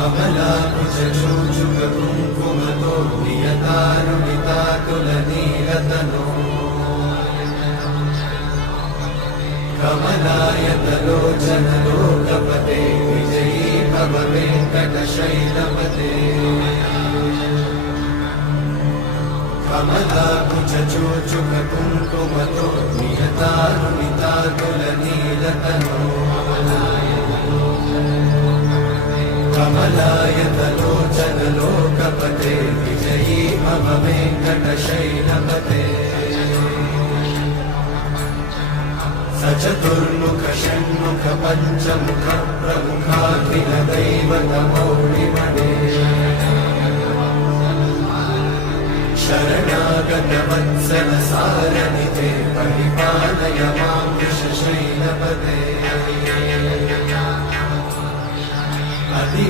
कमलाकुचूचुककुङ्कुमतो नियतारुणितातुलनीलतनो कमलायतलोचनलोकपते विजयी भव वेङ्कटशैलपते कमलाकुचूचुककुङ्कुमतो नियतारुणितातुलनीलतनो कमलायतलोचनलोकपते विजयी भव वेङ्कटशैलपते स चतुर्मुख षण्मुख पञ्चमुख प्रमुखाखिल दैवतम